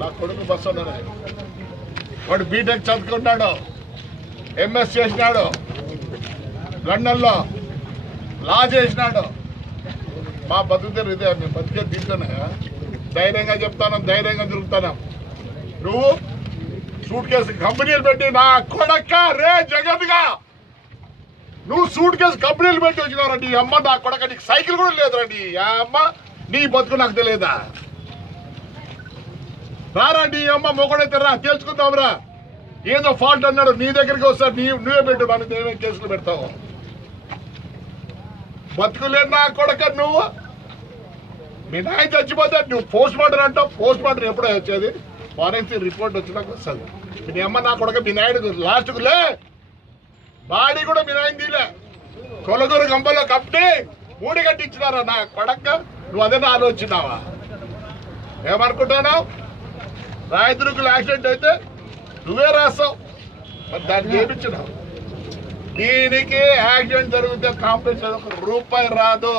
నా కొడుకు బస్సు ఉన్నాడు. వాడు బీటెక్ చదువుకున్నాడు, ఎంఎస్ చేసినాడు, లండన్లో లా చేసినాడు. మా బతుకుతారు ఇదే, మేము బతికే దీంట్లోనే. ధైర్యంగా చెప్తాను, ధైర్యంగా తిరుగుతాను. నువ్వు సూట్ కేసు కంపెనీలు పెట్టి నా కొడక్క రే జగన్గా నువ్వు సూట్ కేసు కంపెనీలు పెట్టి వచ్చినావు. నీ అమ్మ నా కొడక, నీకు సైకిల్ కూడా లేదురా. నీ అమ్మ నీ బతుకు నాకు తెలియదా? రారా నీ అమ్మ మొగడైతే రా, తెలుసుకుందాంరా. ఏదో ఫాల్ట్ అన్నాడు, నీ దగ్గరికి వస్తాడు, నువ్వే పెట్టు, నన్ను నేనే కేసులు పెడతావు. బతుకులేదు నా కొడక. నువ్వు మీ నాయన చచ్చిపోతే నువ్వు పోస్ట్ మార్టం అంటావు. పోస్ట్ మార్టం ఎప్పుడో వచ్చేది? ఫారెన్సిక్ రిపోర్ట్ వచ్చినాక వస్తుంది. మీ అమ్మ నా కొడక, మీ నాయుడు లాస్ట్కు లే బాడీ కూడా మీ నాయన తీలే. కొలగూరు గంపలో కప్పి మూడి కట్టించినారా నా కొడక. నువ్వు అదే ఆలోచించినావా? ఏమనుకుంటున్నావు? రాయదుర్గులు యాక్సిడెంట్ అయితే నువ్వే రాస్తావు, మరి దాన్ని చేయించినావు. దీనికి యాక్సిడెంట్ జరిగితే కాంపెన్సేషన్ ₹1 రాదు.